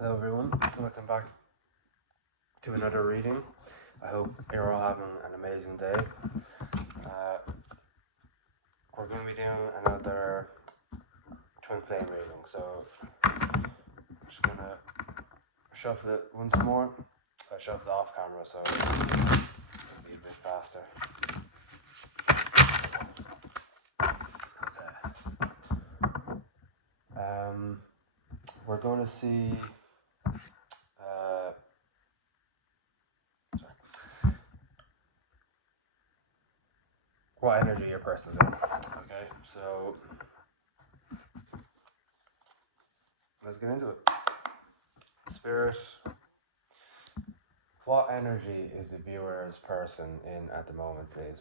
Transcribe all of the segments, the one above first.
Hello everyone, welcome back to another reading. I hope you're all having an amazing day. We're going to be doing another twin flame reading, so I'm just going to shuffle it once more. I shuffled it off camera, so it'll be a bit faster. Okay. We're going to see what energy your person's in. Okay, so let's get into it. Spirit, what energy is the viewer's person in at the moment, please?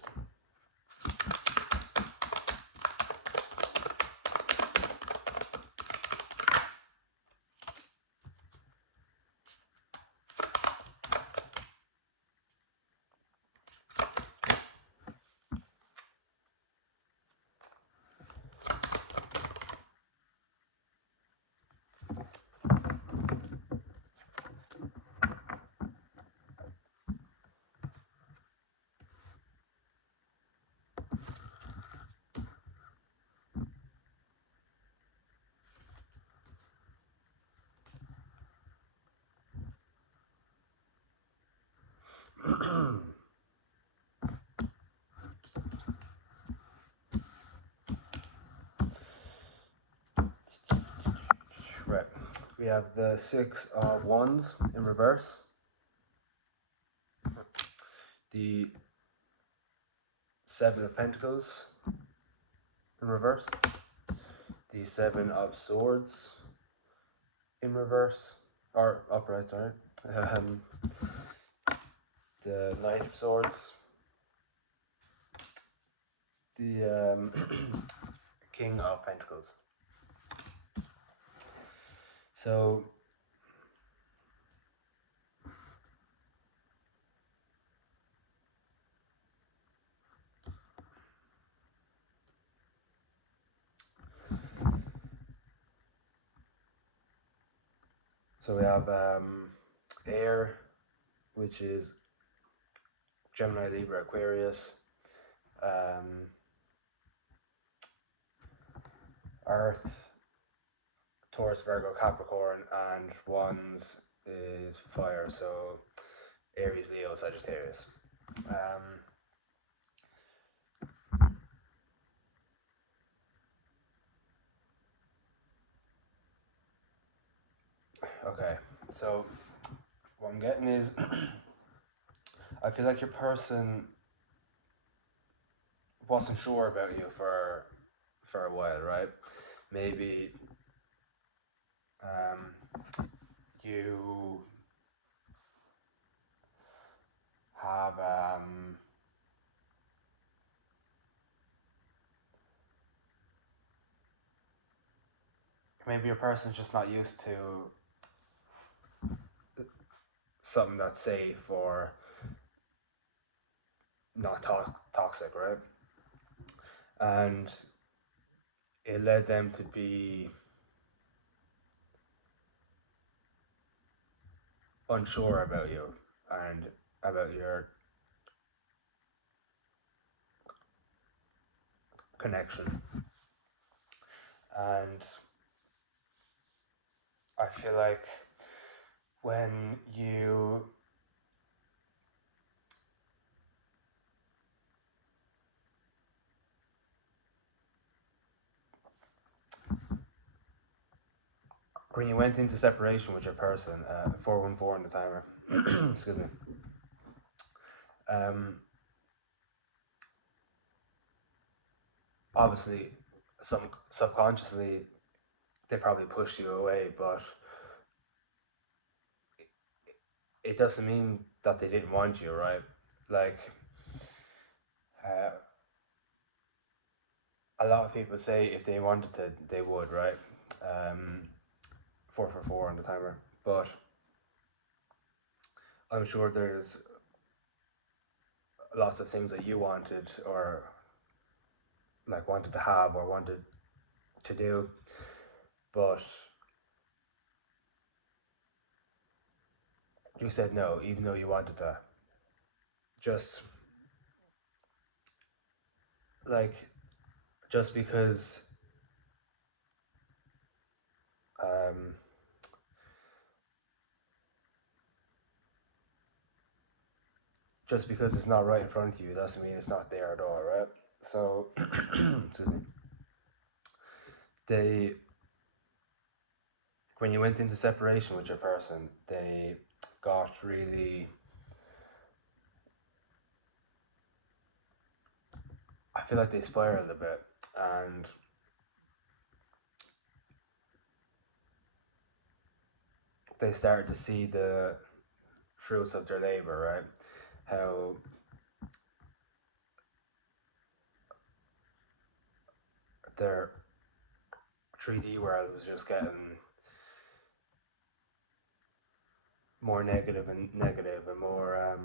Right, we have the Six of Wands in reverse, the Seven of Pentacles in reverse, the Seven of Swords in reverse, or upright, sorry, the Knight of Swords, the King of Pentacles. So we have air, which is Gemini, Libra, Aquarius, Earth, Taurus, Virgo, Capricorn, and Wands is fire, so Aries, Leo, Sagittarius. Okay, so what I'm getting is I feel like your person wasn't sure about you for a while, right? Maybe you have maybe your person's just not used to something that's safe or not toxic, right? And it led them to be unsure about you and about your connection. And I feel like when you went into separation with your person, 414 on the timer, excuse me, obviously, subconsciously, they probably pushed you away, but it doesn't mean that they didn't want you, right? Like, a lot of people say if they wanted to, they would, right? 4 on the timer, but I'm sure there's lots of things that you wanted or like wanted to have or wanted to do, but you said no, even though you wanted that. Just like, just because um, just because it's not right in front of you doesn't mean it's not there at all, right? So, excuse me. They, when you went into separation with your person, they got really. I feel like they spiraled a bit, and they started to see the fruits of their labor, right? How their 3D world was just getting more negative and more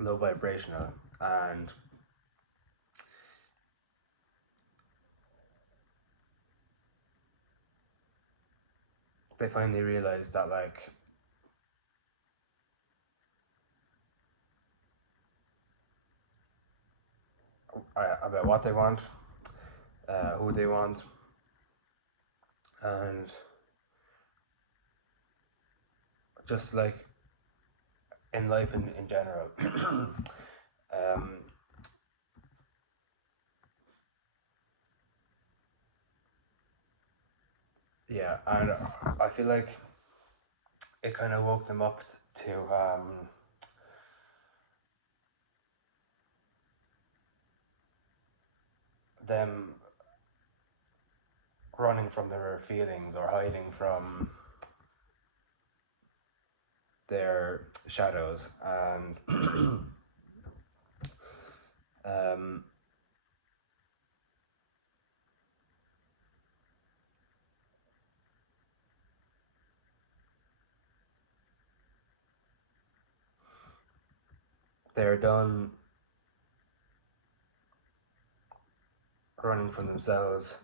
low vibrational, and they finally realized that like about what they want, who they want, and just like in life in general. um, yeah, and I feel like it kind of woke them up to them running from their feelings or hiding from their shadows, and um, they're done running from themselves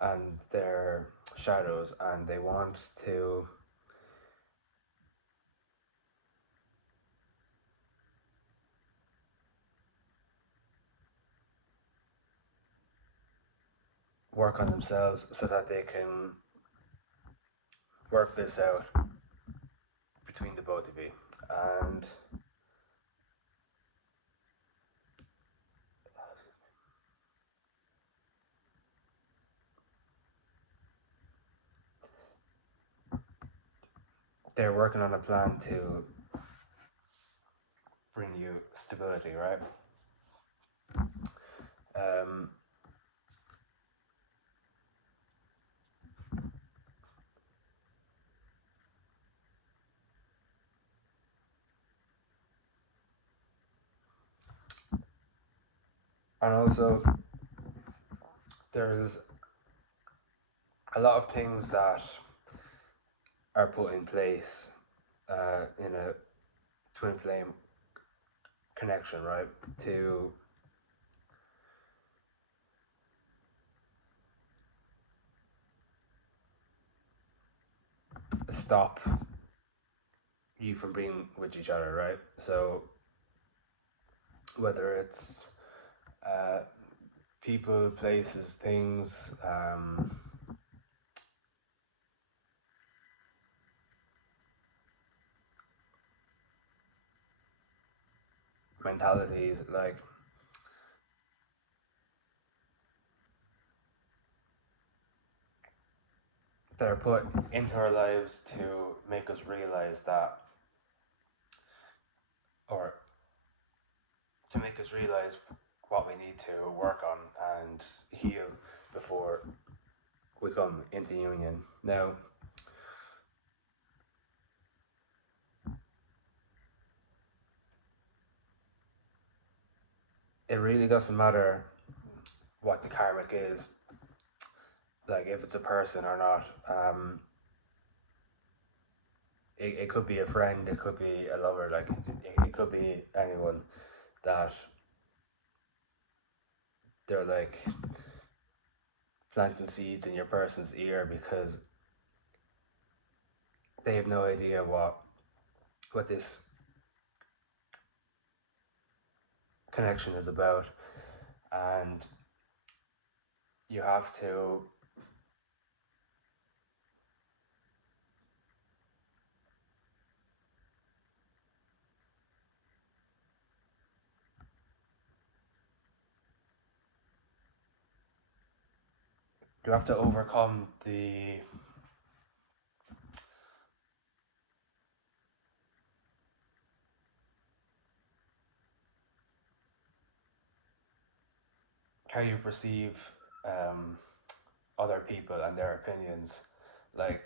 and their shadows, and they want to work on themselves so that they can work this out between the both of you. And they're working on a plan to bring you stability, right? Um, and also, there's a lot of things that are put in place in a twin flame connection, right? To stop you from being with each other, right? So whether it's uh, people, places, things, mentalities, like that are put into our lives to make us realize that, or to make us realize what we need to work on and heal before we come into union. Now, it really doesn't matter what the karmic is, like if it's a person or not. It could be a friend, it could be a lover, like it could be anyone that they're like planting seeds in your person's ear because they have no idea what this connection is about, and you have to overcome the how you perceive other people and their opinions. Like,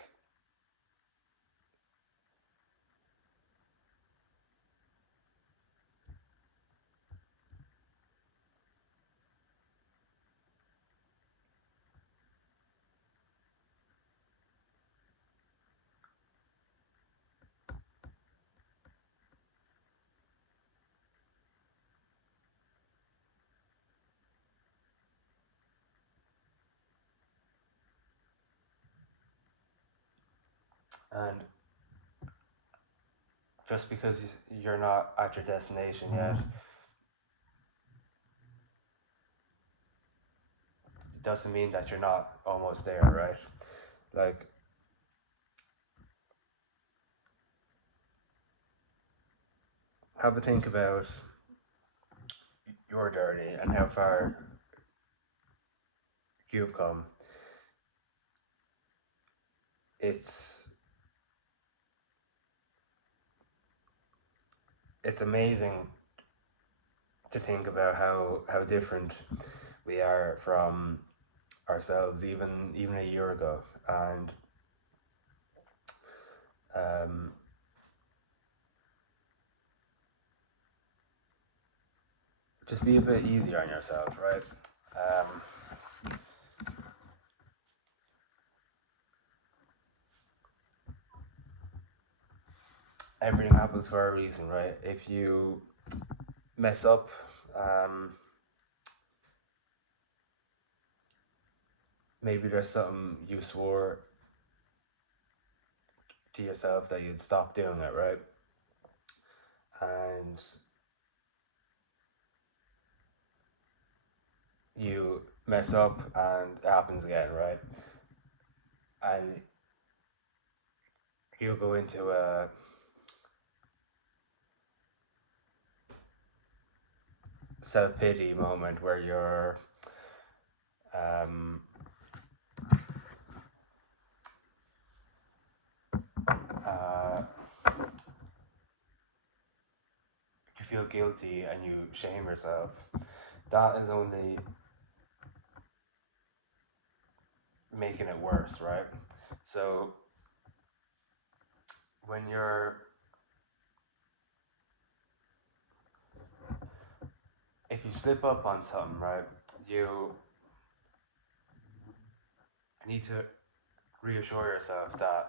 and just because you're not at your destination yet, it doesn't mean that you're not almost there, right? Like, have a think about your journey and how far you've come. It's amazing to think about how different we are from ourselves even a year ago, and um, just be a bit easier on yourself, right? Everything happens for a reason, right? If you mess up, maybe there's something you swore to yourself that you'd stop doing it, right? And you mess up and it happens again, right? And you go into a self-pity moment where you're uh, you feel guilty and you shame yourself. That is only making it worse, right? So when if you slip up on something, right, you need to reassure yourself that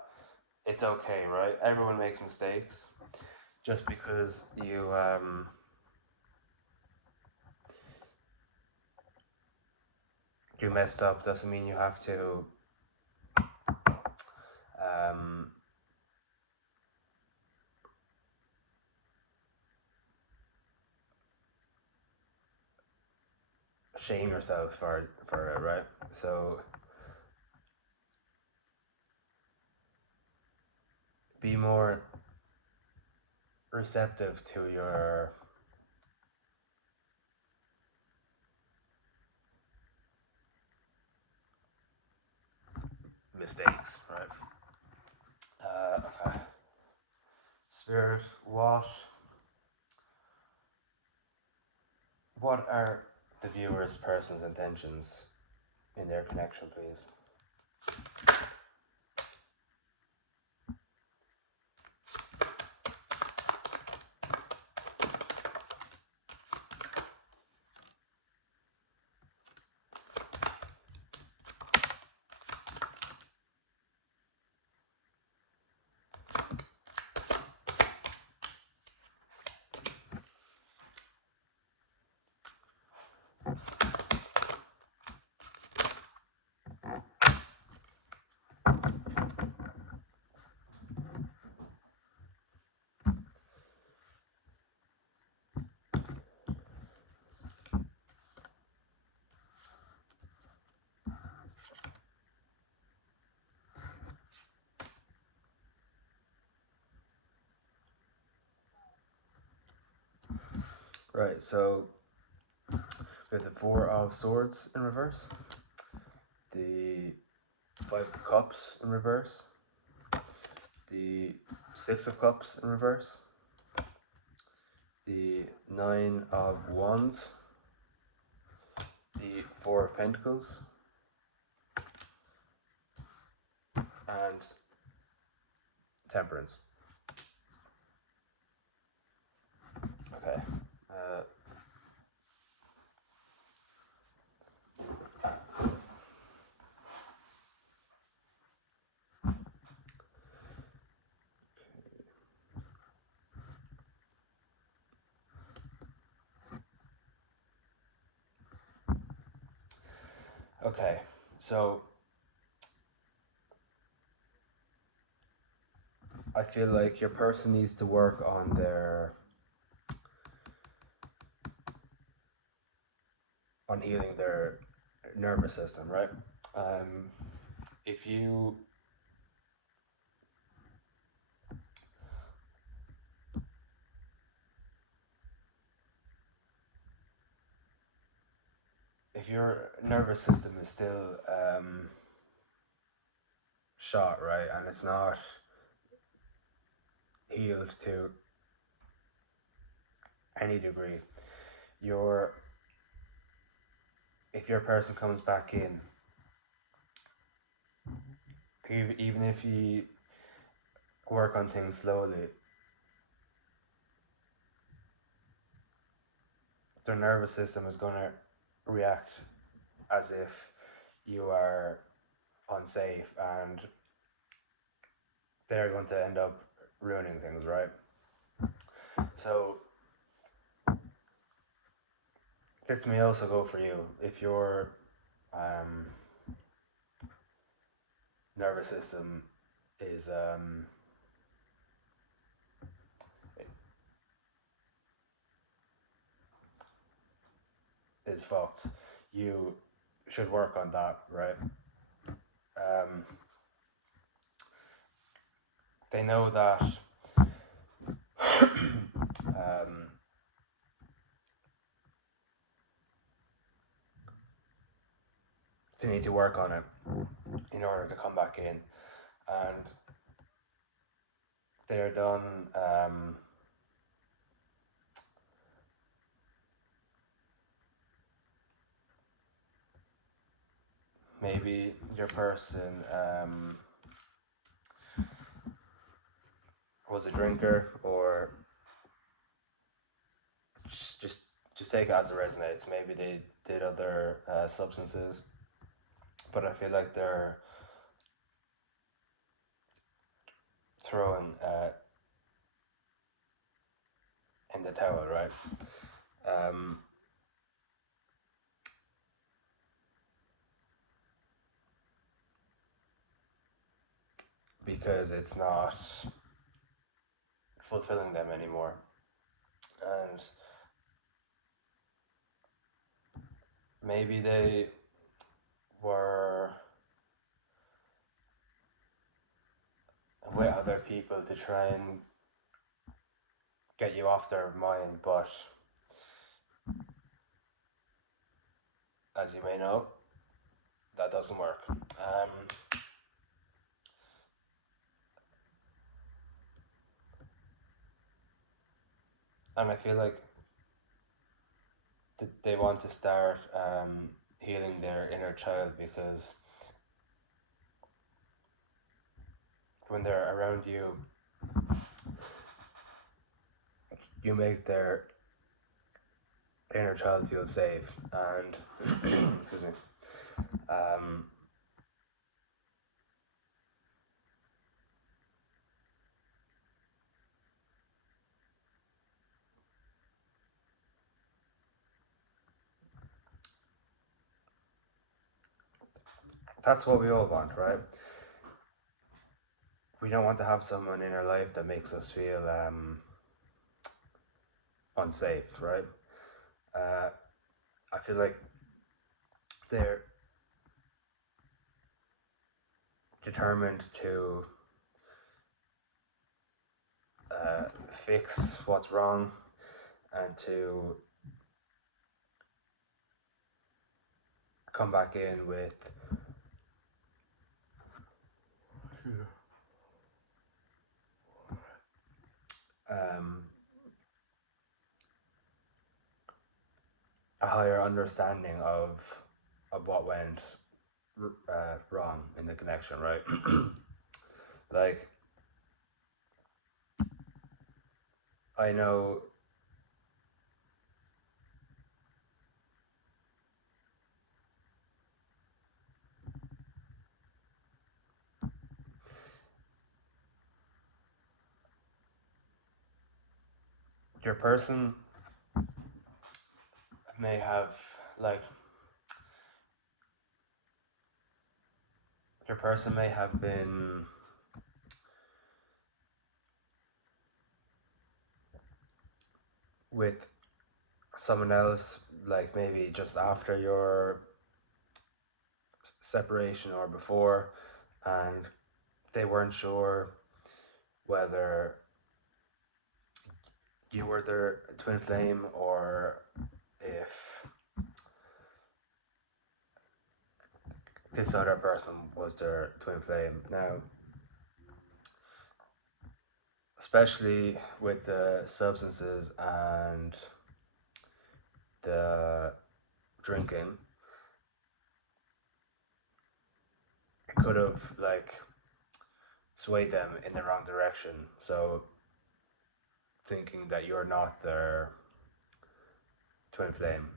it's okay, right? Everyone makes mistakes. Just because you messed up doesn't mean you have to shame yourself for it, right? So be more receptive to your mistakes, right? Okay. Spirit, what are the viewer's person's intentions in their connection, please? Right, so we have the Four of Swords in reverse, the Five of Cups in reverse, the Six of Cups in reverse, the Nine of Wands, the Four of Pentacles, and Temperance. Okay. Okay, so I feel like your person needs to work on healing their nervous system, right? If you if your nervous system is still shot, right, and it's not healed to any degree, if your person comes back in, even if you work on things slowly, their nervous system is going to react as if you are unsafe, and they're going to end up ruining things, right? So this may also go for you if your nervous system is fucked. You should work on that, right? They know that they need to work on it in order to come back in, and they're done maybe your person was a drinker, or just take it as it resonates. Maybe they did other substances, but I feel like they're throwing in the towel, right? Because it's not fulfilling them anymore, and maybe they were with other people to try and get you off their mind, but as you may know, that doesn't work. And I feel like they want to start healing their inner child, because when they're around you, you make their inner child feel safe, and excuse me, that's what we all want, right? We don't want to have someone in our life that makes us feel unsafe, right? I feel like they're determined to fix what's wrong, and to come back in with um, a higher understanding of what went wrong in the connection, right? Like, I know your person may have, like, your person may have been with someone else, like maybe just after your separation or before, and they weren't sure whether you were their twin flame or if this other person was their twin flame. Now, especially with the substances and the drinking, it could have like swayed them in the wrong direction. So thinking that you're not their twin flame.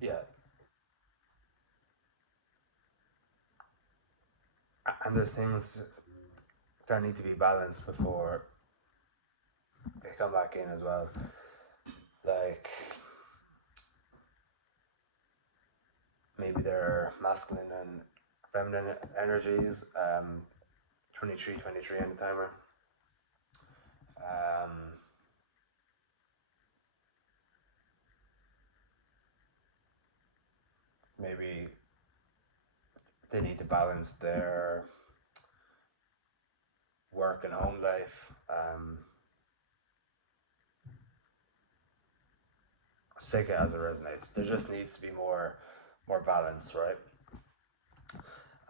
Yeah, and there's things that need to be balanced before they come back in as well. Like maybe their masculine and feminine energies. 23, 23 on the timer. Um, Maybe they need to balance their work and home life. Take it as it resonates. There just needs to be more balance, right?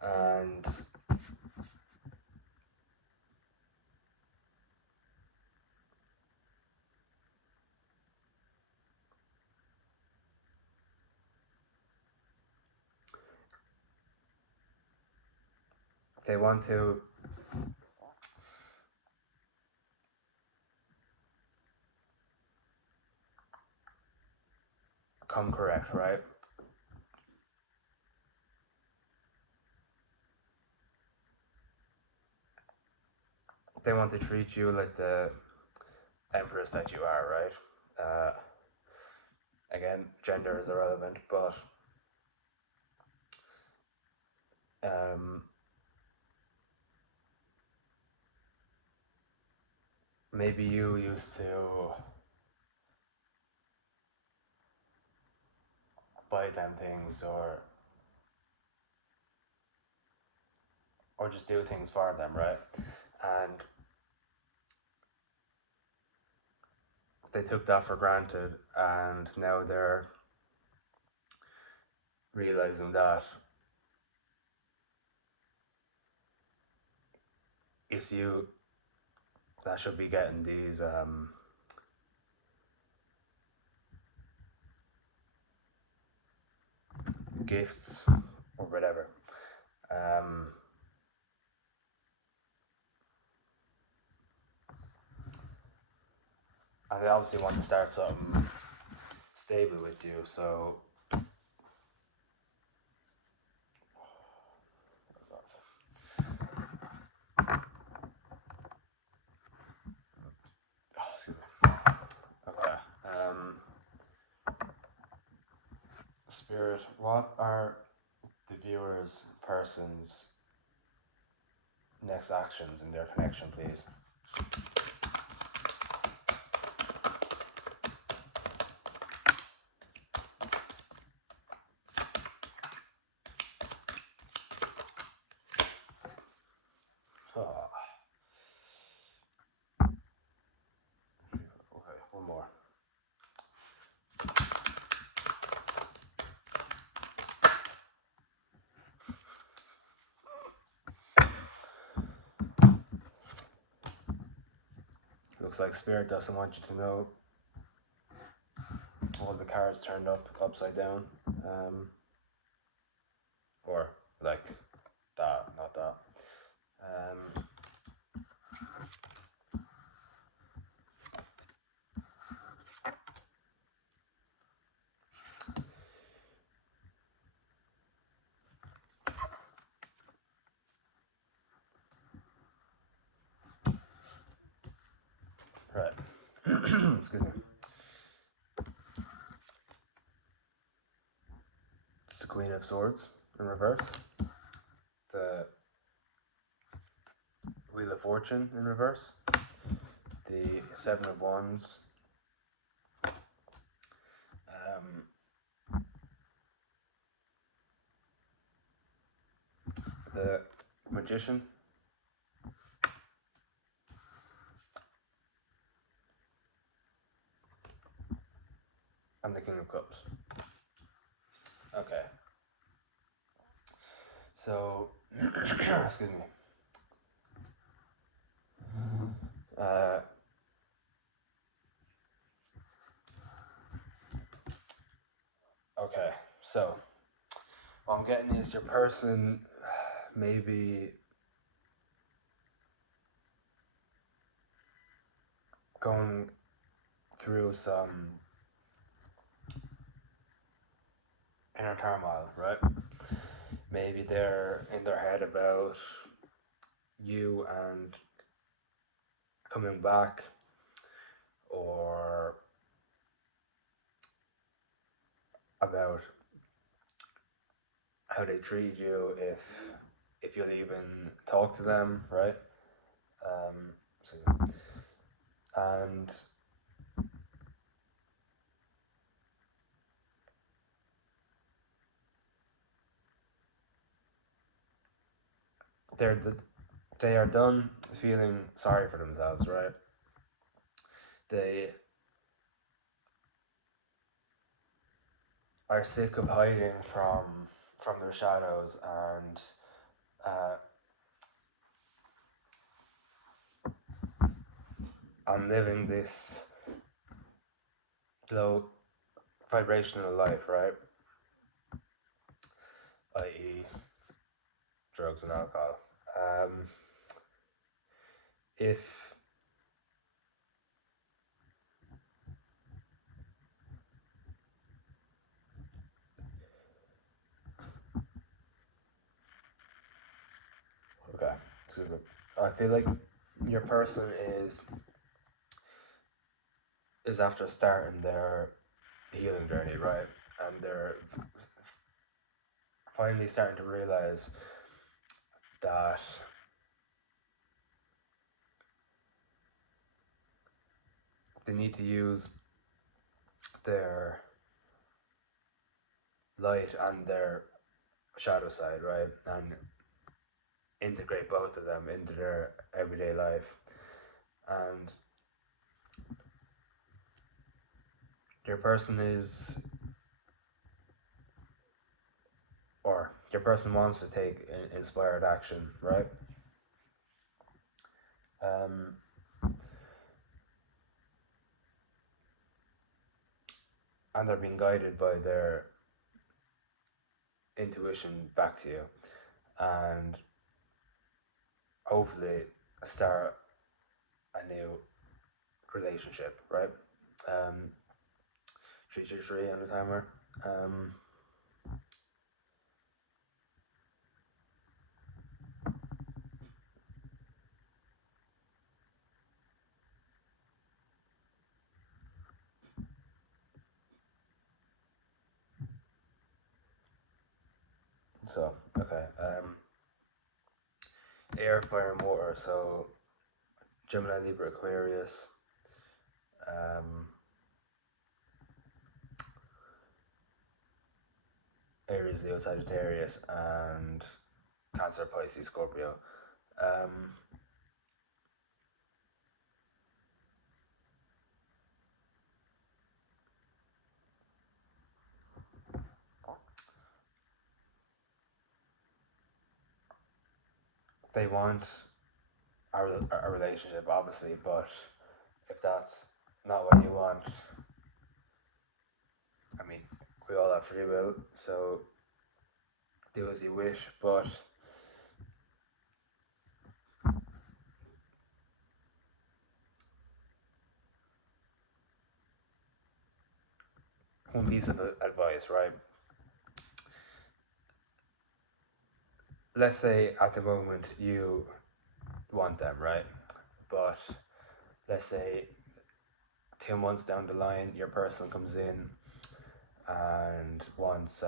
And they want to come correct, right? They want to treat you like the empress that you are, right? Again, gender is irrelevant, but um, maybe you used to buy them things or just do things for them, right? And they took that for granted, and now they're realizing that it's you that should be getting these gifts or whatever. And they obviously want to start something stable with you, so okay. Spirit, what are the viewer's person's next actions in their connection, please? Oh. Okay, one more. Looks like Spirit doesn't want you to know all the cards turned upside down. Or like that, not that. Right. Excuse me. It's the Queen of Swords in reverse. The Wheel of Fortune in reverse. The Seven of Wands. The Magician. And the King of Cups. Okay. So, excuse me. Okay, so what I'm getting is your person maybe going through some inner turmoil, right? Maybe they're in their head about you and coming back, or about how they treat you, if you'll even talk to them, right? And they are done feeling sorry for themselves, right? They are sick of hiding from their shadows and living this low vibrational life, right? I.e., drugs and alcohol. If okay, excuse me. I feel like your person is after starting their healing journey, right? And they're finally starting to realize that they need to use their light and their shadow side, right? And integrate both of them into their everyday life. And your person your person wants to take inspired action, right? And they're being guided by their intuition back to you, and hopefully start a new relationship, right? 333 on the timer. So, okay. Air, fire, and water. So, Gemini, Libra, Aquarius. Aries, Leo, Sagittarius, and Cancer, Pisces, Scorpio. They want a relationship, obviously, but if that's not what you want, I mean, we all have free will, so do as you wish, but one piece of advice, right? Let's say at the moment you want them, right? But let's say 2 months down the line, your person comes in and wants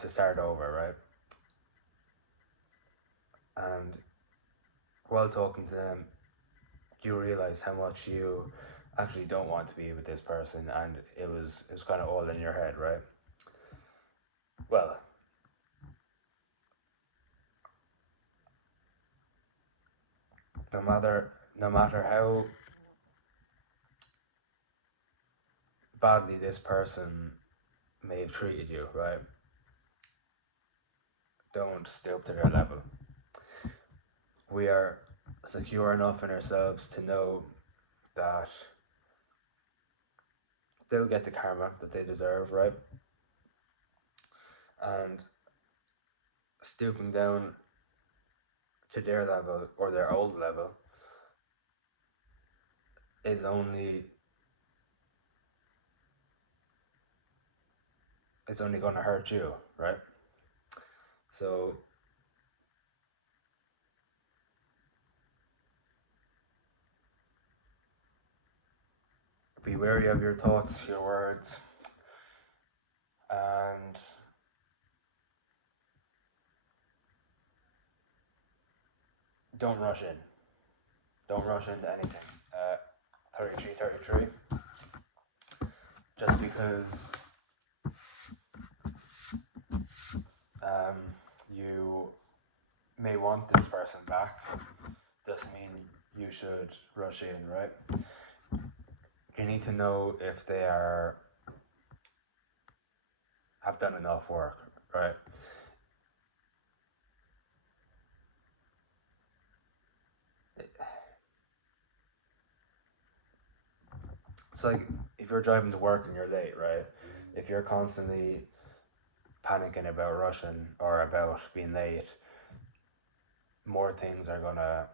to start over, right? And while talking to them, you realize how much you actually don't want to be with this person, and it was kind of all in your head, right? Well, no matter how badly this person may have treated you, right? Don't stoop to their level. We are secure enough in ourselves to know that they'll get the karma that they deserve, right? And stooping down to their level or their old level is only going to hurt you, right? So be wary of your thoughts, your words, and don't rush in. Don't rush into anything. 33, just because you may want this person back doesn't mean you should rush in, right? You need to know if they have done enough work, right? It's like if you're driving to work and you're late, right? If you're constantly panicking about rushing or about being late, more things are gonna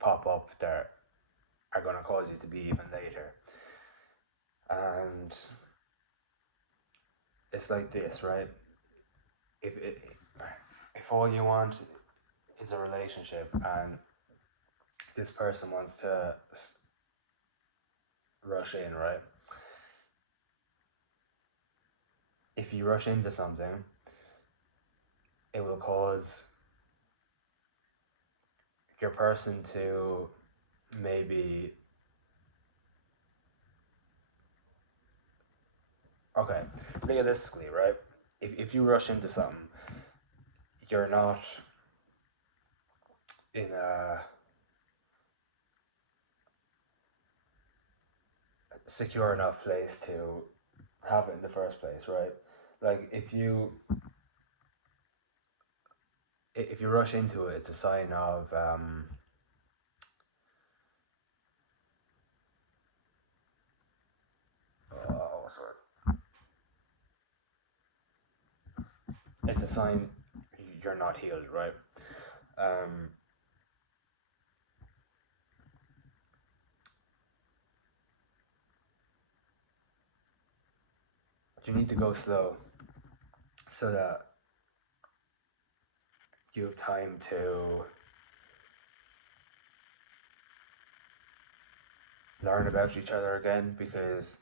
pop up that are gonna cause you to be even later. And it's like this, right? If all you want is a relationship and this person wants to rush in, right? If you rush into something, it will cause your person to maybe, okay, realistically, right? If you rush into something, you're not in a secure enough place to have it in the first place, right? Like if you rush into it, it's a sign of it's a sign you're not healed, right? Um, you need to go slow so that you have time to learn about each other again, because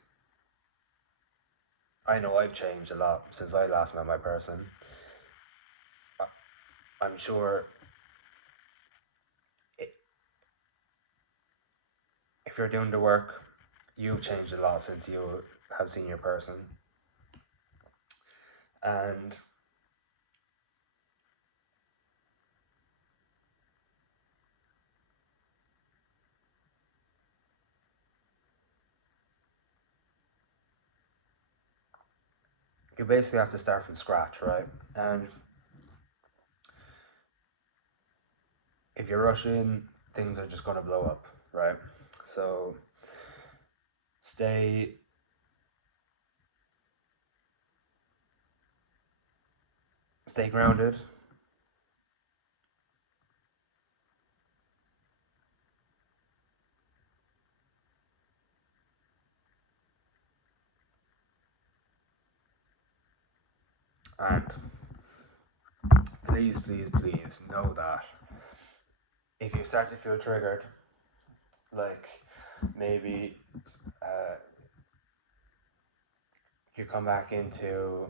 I know I've changed a lot since I last met my person. I'm sure if you're doing the work, you've changed a lot since you have seen your person. And you basically have to start from scratch, right? And if you rush in, things are just going to blow up, right? So stay grounded. And please, please, please know that if you start to feel triggered, like maybe you come back into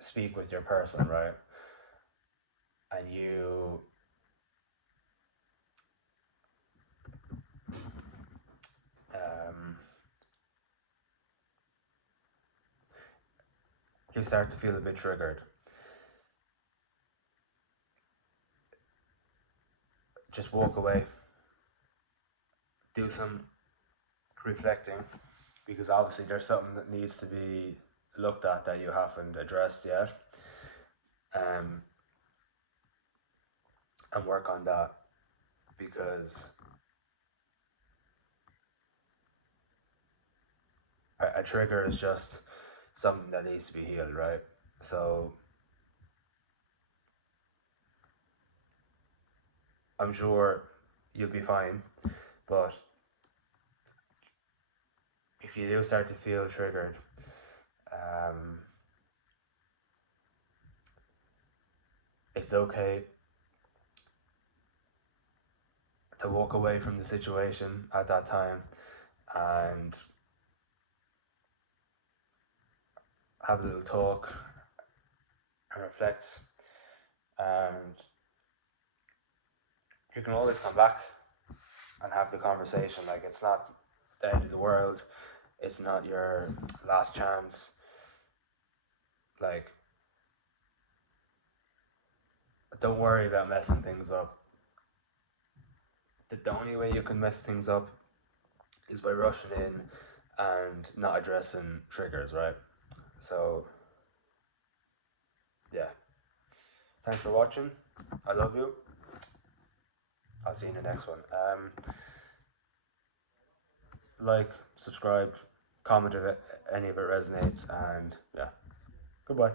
speak with your person, right? And um, you start to feel a bit triggered. Just walk away. Do some reflecting, because obviously there's something that needs to be looked at that you haven't addressed yet. And work on that, because a trigger is just something that needs to be healed, right? So I'm sure you'll be fine, but if you do start to feel triggered, it's okay to walk away from the situation at that time and have a little talk and reflect, and you can always come back and have the conversation. Like, it's not the end of the world, it's not your last chance. Like, don't worry about messing things up. The only way you can mess things up is by rushing in and not addressing triggers, right? So yeah, thanks for watching. I love you. I'll see you in the next one. Like, subscribe, comment if any of it resonates, and yeah, goodbye.